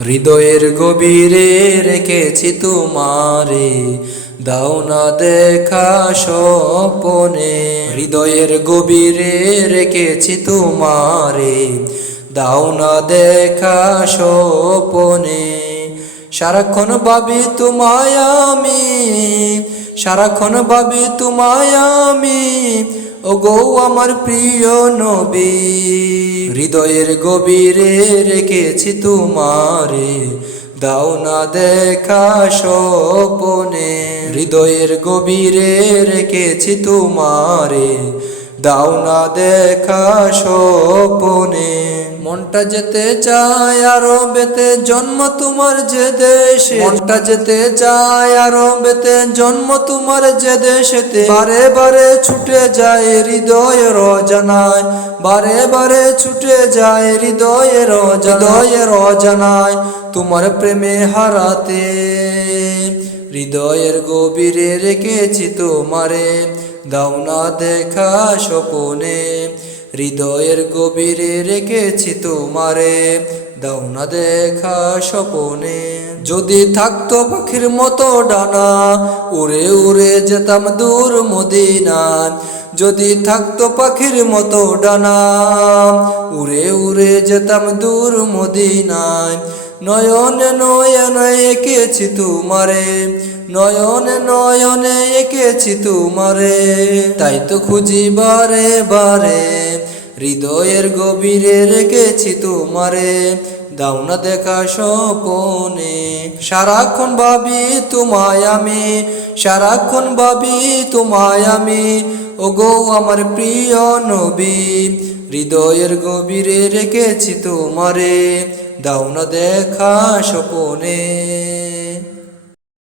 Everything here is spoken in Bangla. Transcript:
হৃদয়ের গভীরে রেখেছি তোমারে, দাও না দেখা স্বপনে। হৃদয়ের গভীরে রেখেছি তোমারে, দাও না দেখা স্বপনে। সারাক্ষণ ভাবি তোমায় আমি, সারাক্ষণ ভাবি তোমায় আমি ও গো আমার প্রিয় নবী, হৃদয়ের গভীরে রেখেছি তোমারে। দাও না দেখা স্বপনে, হৃদয়ের গভীরে রেখেছি তোমারে। দাও না দেখা স্বপনে। মনটা যেতে চায় আরও বেতে জন্ম তোমার যে দেশে। মনটা যেতে চায় আরও বেতে জন্ম তোমার যে দেশেতে। বারে বারে ছুটে যায় হৃদয়ের অজানায়। বারে বারে ছুটে যায় হৃদয়ের হৃদয়ের অজানায় তোমার প্রেমে হারাতে। হৃদয়ের গভীরে রেখেছি তোমারে। দাও না দেখা স্বপনে। হৃদয়ের গভীরে রেখেছি তোমারে, দাও না দেখা স্বপনে। যদি থাকতো পাখির মতো ডানা, উড়ে উড়ে যেতাম দূর মদিনা যদি থাকতো পাখির মতো ডানা, উড়ে উড়ে যেতাম দূর মদিনায়। নয়নে নয়নে এঁকেছি তোমারে, নয়নে নয়নে এঁকেছি তোমারে। তাই তো খুঁজি বারে বারে হৃদয়ের গভীরে রেখেছি তোমারে। দাও না দেখা স্বপনে। সারাক্ষণ ভাবি তোমায় আমি, সারাক্ষণ ভাবি তোমায় আমি। ও গো আমার প্রিয় নবী, হৃদয়ের গভীরে রেখেছি তোমারে। দাও না দেখা স্বপনে।